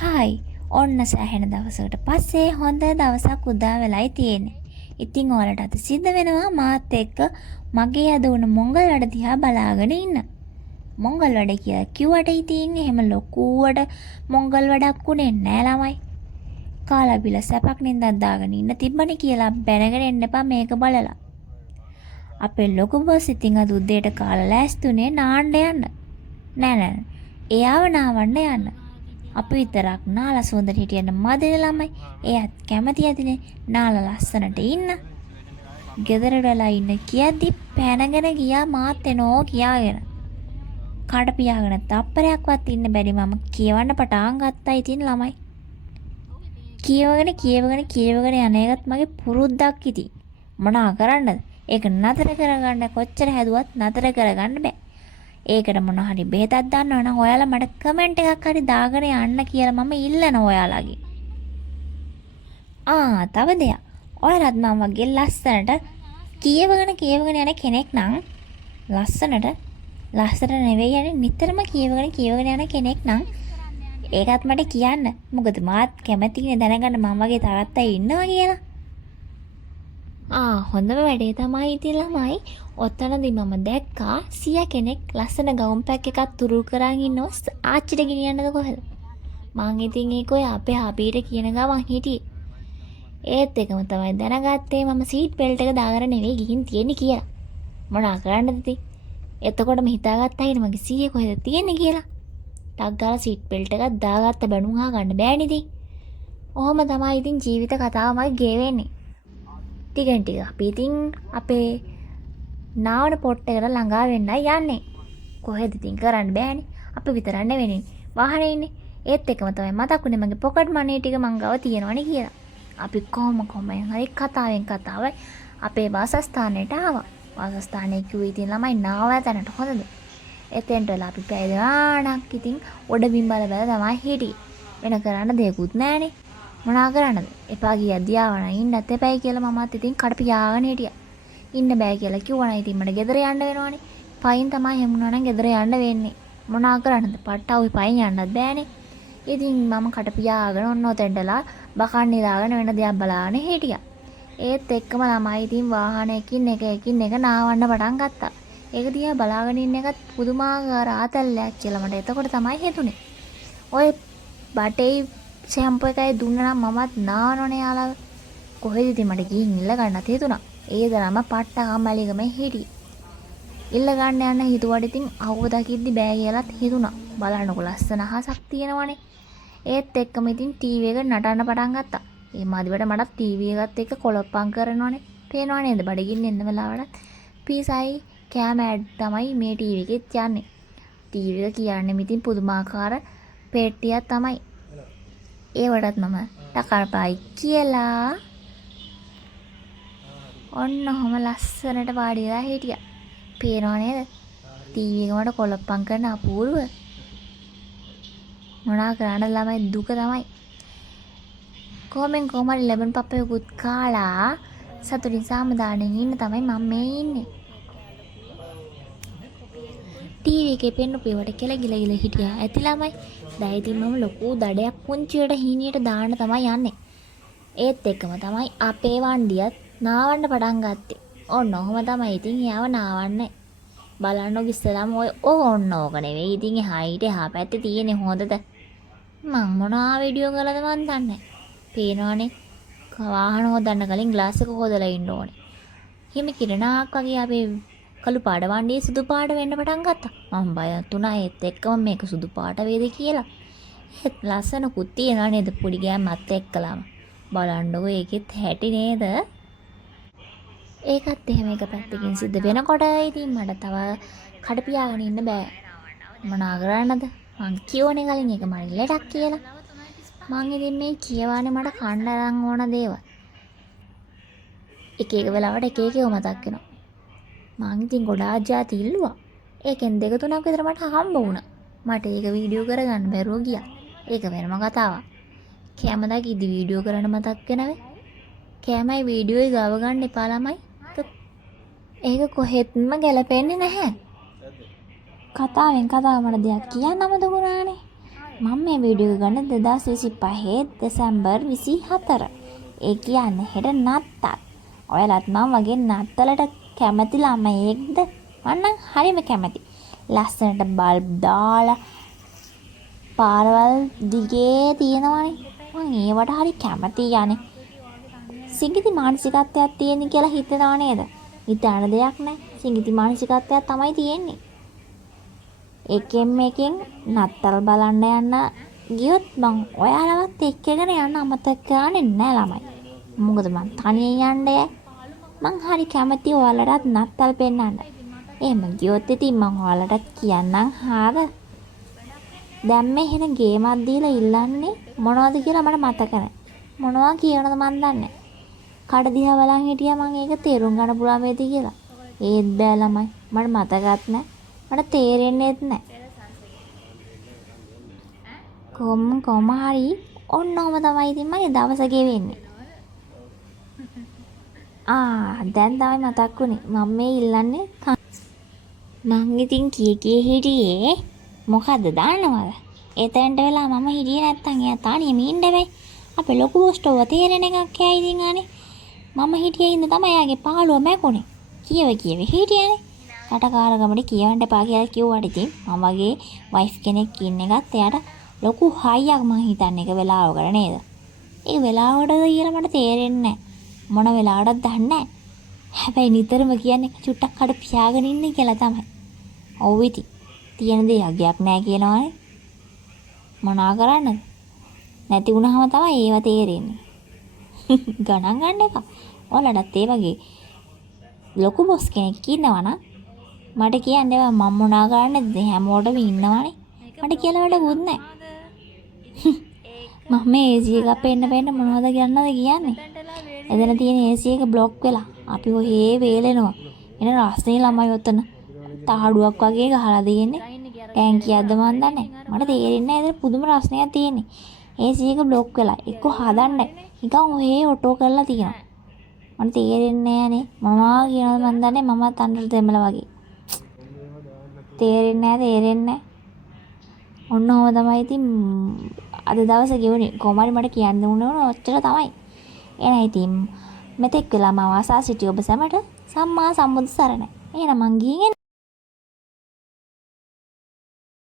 Hi ඔන්න සෑහෙන දවසකට පස්සේ හොඳ දවසක් උදා වෙලයි තියෙන්නේ. ඉතින් ඔයාලට අද සිද්ධ වෙනවා මාත් එක්ක මගේ අද උන මොංගල් වැඩ දිහා බලාගෙන ඉන්න. මොංගල් වැඩ කියලා කිව්වට ඉතින් එහෙම ලොකුවට මොංගල් වැඩක් උනේ නෑ ළමයි. කාලා බිල සැපක් නින්දක් දාගෙන ඉන්න තිබ්බනේ කියලා බැනගෙන එන්න එපා මේක බලලා. අපේ ලොකු බොස් ඉතින් අද උදේට කාලා ලෑස්තුනේ නාන්න යන්න. නෑ එයාව නාවන්න යන්න. අපි විතරක් නාලා සුන්දර හිටියන්න මදින ළමයි. එයාත් කැමති ඇතිනේ නාලා ලස්සනට ඉන්න. ගෙදරට වෙලා ඉන්න කියද්දි පැනගෙන ගියා මාත් එනෝ කියාගෙන. කඩ පියාගෙන තප්පරයක්වත් ඉන්න බැරි මම කියවන්න පටන් ගත්තා ඉතින් ළමයි. කියවගෙන යන එකත් මගේ පුරුද්දක් ඉතින්. මොනා කරන්නද? ඒක නතර කරගන්න කොච්චර හැදුවත් නතර කරගන්න බෑ. ඒකට මොන හරි බෙහෙතක් දාන්නවා නම් ඔයාලා මට කමෙන්ට් එකක් හරි දාගෙන යන්න කියලා මම ඉල්ලනවා ඔයාලගෙන්. තව දෙයක්. ඔයාලත් මම වගේ ලස්සනට කියවගෙන යන කෙනෙක් නම් ලස්සනට නෙවෙයි යන්නේ නිතරම කියවගෙන යන කෙනෙක් නම් ඒකත් මට කියන්න. මොකද මාත් කැමතිනේ දැනගන්න මම වගේ තවත් අය ඉන්නවා කියලා. හොඳම වැඩේ තමයි ඉතින් ළමයි. ඔතනදී මම දැක්කා සියා කෙනෙක් ලස්සන ගවුම් පැක් එකක් තුරු කරන් ඉන්නව ආච්චිට ගෙනියන්නද කොහෙද? මං ඉතින් ඒක ඔය අපේ හබීට කියන ගමන් හිටියේ. ඒත් එකම තමයි දැනගත්තේ මම සීට් බෙල්ට් එක දාගෙන නෙවෙයි ගිහින් තියෙන්නේ කියලා. මොනා කරන්නද ඉතින්? එතකොටම හිතාගත්තා හින මගේ සීයේ කොහෙද තියෙන්නේ කියලා. ටක් ගාලා සීට් බෙල්ට් එකක් දාගත්ත බැනුම් ගන්න බෑනේ ඉතින්. ඔහොම තමයි ඉතින් ජීවිත කතාවමයි ගෙවෙන්නේ. ටික අපි ඉතින් අපේ නාවන පොට් එකට ළඟා වෙන්නයි යන්නේ. කොහෙද ඉතින් කරන්න බෑනේ. අපි විතරක් නෙවෙයි වාහනේ ඉන්නේ. ඒත් එකම තමයි මතකුනේ මගේ පොකට් මනි ටික මං ගාව තියෙනවනේ කියලා. අපි කොහොම හරි කතාවෙන් අපේ වාසස්ථානයට ආවා. වාසස්ථානයේ කිව්වේ ඉතින් ළමයි නාව තැනට හොඳද? එතෙන්ට වෙලා අපි පැය ගාණක් ඉතින් උඩ බිම් බල තමයි හිටියේ. වෙන කරන්න දෙයක්වත් නෑනේ. මොනා කරන්නද? එපා ගියද්දී ආවන ඉන්නත් එපයි කියලා මමත් ඉතින් කඩ පියාගෙන හිටියා. ඉන්න බෑ කියලා කිව්වනම් ඉතින් මට ගෙදර යන්න වෙනවනේ. පයින් තමයි හැමුණා නම් ගෙදර යන්න වෙන්නේ. මොනා කරන්නද? පට්ටාවේ පයින් යන්නත් බෑනේ. ඉතින් මම කඩ පියාගෙන ඔන්න ඔතෙන්ටලා බකන් නිදාගෙන වෙන දෙයක් බලාගෙන හිටියා. ඒත් එක්කම ළමයි ඉතින් වාහනයකින් එක නාවන්න පටන් ගත්තා. ඒක දිහා බලාගෙන ඉන්න එකත් පුදුමාකාර ආතල්ලයක් කියලා මට එතකොට තමයි හිතුනේ. ඔය බටේ ෂැම්පූ එකයි දුන්නා නම් මමත් නානෝනේ යාළුවා. කොහෙද ඉතින් මට ගිහින් ඉල්ල ගන්නත් හිතුණා. ඒ දරම පට්ට අම්මලිගම හිටියේ. ඉල්ල ගන්න යන්න හිතුවට ඉතින් අවුව දකිද්දි බෑ කියලාත් හිතුණා. බලන්නකො ලස්සන අහසක් තියෙනවනේ. ඒත් එක්කම ඉතින් ටීවී එක නටන්න පටන් ගත්තා. ඒ මදිවට මටත් ටීවී එකත් එක්ක කොලොප්පම් කරනවනේ. පේනව නේද බඩගින්න එන්න වෙලාවට පීසයි කැම ඇඩ් තමයි මේ ටීවී එකෙත් යන්නේ. ටීවී එක කියන්නේ මිතින් පුදුමාකාර පෙට්ටියක් තමයි. ඒවටත් මම ටකරපයි කියලා ඔන්න ඔහම ලස්සනට වාඩි වෙලා හිටියා. පේනව නේද? ටීවී එක මට කොලොප්පම් කරන අපූර්ව. මොනා කරන්න ළමයි දුක තමයි. කොහොම ලැබෙන පප්පයකුත් කාලා සතුටින් සාමදානෙන් ඉන්න තමයි මම මේ ඉන්නේ. ටීවී එකේ පෙන්නුපේවට කෙලගිල හිටියා ඇති ළමයි. දැන් ඉතින් මම ලොකු දඩයක් පුංචියට හීනියට දාන්න තමයි යන්නේ. ඒත් එක්කම තමයි අපේ වණ්ඩියත් නාවන්න පටන් ගත්තේ. ඔන්න ඔහම තමයි ඉතින් එයාව නාවන්නේ. බලන්න ඉස්සෙල්ලාම ඔය ඕන්න ඕක නෙවෙයි ඉතින් එහා පැත්තේ තියෙන්නේ හොඳද? මං මොනවා වීඩියෝ කළාද මන් දන්නේ නැහැ. පේනවනේ. වාහන හොදන්න කලින් ග්ලාස් එක හොදලා ඉන්න ඕනේ. හිමි කිරණාක් වගේ අපේ කළු පාට වණ්ඩියේ සුදු පාට වෙන්න පටන් ගත්තා. මම බය තුනා ඒත් එක්කම මේක සුදු පාට වේද කියලා. ඒත් ලස්සනකුත් තියනවා නේද පොඩි ගෑමත් එක්කලාම. බලන්නකො ඒකෙත් හැටි නේද? ඒකත් එහෙම එක පැත්තකින් සිද්ධ වෙනකොට ඉතින් මට තව කඩ පියාගෙන ඉන්න බෑ. මොනා කරන්නද? මං කියෝනේ කලින් එක මට ලෙඩක් කියලා. මං ඉතින් මේ කියවන්නේ මට කන්න අරන් ඕන දේවල්. එක වෙලාවට එක ඒවා මතක් වෙනවා. මං ඉතින් ගොඩාක් જાති ඉල්ලුවා. ඒකෙන් 2-3ක් විතර මට හම්බ වුණා. මට ඒක වීඩියෝ කරගන්න බැරුව ගියා. ඒක වෙනම කතාවක්. කැමදා කිදි වීඩියෝ කරන්න මතක් වෙනවේ. කැමයි වීඩියෝ ගාව ගන්න එපා ළමයි. ඒක කොහෙත්ම ගැලපෙන්නේ නැහැ. කතාවෙන් කතාව මට දෙයක් කියන්නම දුන්නානේ. මම මේ වීඩියෝ එක ගන්න 2025 දෙසැම්බර් 24. ඒ කියන්නේ හෙට නත්තල්. ඔයාලත් මම වගේ නත්තලට කැමති ළමයෙක්ද? මම නම් හරිම කැමති. ලස්සනට බල්බ් දාලා පාරවල් දිගේ තියෙනවනේ. මම ඒවට හරි කැමතියි යන්නේ. සිඟිති මානසිකත්වයක් තියෙන කියලා හිතනවා නේද? හිතන දෙයක් නැහැ. සිඟිති මානසිකත්වයක් තමයි තියෙන්නේ. එකෙන් මේකෙන් නත්තල් බලන්න යන්න ගියොත් මං ඔයාලවත් එක්කගෙන යන්න අමතක කරන්නේ නැහැ ළමයි. මොකද මං තනියෙන් යන්න යයි. මං හරි කැමති ඔයාලටත් නත්තල් පෙන්නන්න. එහෙම ගියොත් ඉතින් මං ඔයාලට කියන්නම් හාර. දැන් මේ එහෙන ගේමක් දීලා ඉල්ලන්නේ මොනවද කියලා මට මතක නැහැ. මොනවා කියනවද මන් දන්නේ නැහැ. කඩ දිහා බලන් හිටියා මං ඒක තේරුම් ගන්න පුළුවන් වේද කියලා. ඒත් බෑ ළමයි. මට මතකත් නැහැ. මට තේරෙන්නේත් නැහැ. කොහොම හරි ඔන්නෝම තමයි ඉතින් මගේ දවස ගෙවෙන්නේ. දැන් තමයි මතක් වුනේ. මම මේ ඉල්ලන්නේ මං ඉතින් කී හිටියේ මොකද්ද දාන්නවද? එතෙන්ට වෙලා මම හිටියේ නැත්තම් එයා තානියම ඉන්න බෑ. අපේ ලොකු බොස්ටෝව තේරෙන එකක් එයා ඉතින් අනේ. මම හිටියේ ඉඳ තමයි එයාගේ පාළුව මැකුණේ. කියව හිටියනේ. කටකාරකමට කියවන්න එපා කියලා කිව්වට ඉතින් මම වගේ වයිෆ් කෙනෙක් ඉන්න එකත් එයාට ලොකු හයියක් මං හිතන්නේ ඒක වෙලාවකට නේද? ඒ වෙලාවකටද කියලා මට තේරෙන්නේ නැහැ. මොන වෙලාවටද දන්නේ නැහැ. හැබැයි නිතරම කියන්නේ චුට්ටක් කඩ පියාගෙන ඉන්න කියලා තමයි. ඔව් ඉතින් තියෙන දේ යගයක් නැහැ කියනවනේ. මොනා කරන්නද? නැති වුණාම තමයි ඒව තේරෙන්නේ. ගණන් ගන්න එක. ඔයාලටත් ඒ වගේ ලොකු බොස් කෙනෙක් ඉන්නවනම් මට කියන්න එපා මම මොනා කරන්නද හැමෝටම ඉන්නවනේ. මට කියලා වැඩකුත් නැහැ. මම මේ AC එක පෙන්න මොනවද කියන්නද කියන්නේ? එතන තියෙන AC එක බ්ලොක් වෙලා අපි ඔහේ වේලෙනවා. එන රස්නේ ළමයි ඔතන තහඩුවක් වගේ ගහලා දෙන්නේ. ටැංකියක්ද මන් දන්නේ. මට තේරෙන්නේ නැහැ එතන පුදුම රස්නයක් තියෙන්නේ. AC එක බ්ලොක් වෙලා එක්ක හදන්න නිකන් ඔහේ ඔටෝ කරලා තියෙනවා. මට තේරෙන්නේ නැහනේ මොනවා කියනවද මන් දන්නේ. මමත් අnder දෙමළ වගේ. තේරෙන්නේ නැහැ. ඔන්නෝම තමයි ඉතින් අද දවසේ ගෙවුනේ. කොහොමරි මට කියන්න උනේ ඔච්චර තමයි. එහෙනම් ඉතින් මෙතෙක් වෙලා මම ආසා සිටි ඔබ සැමට සම්මා සම්බුදු සරණයි. එහෙනම් මං ගිහින්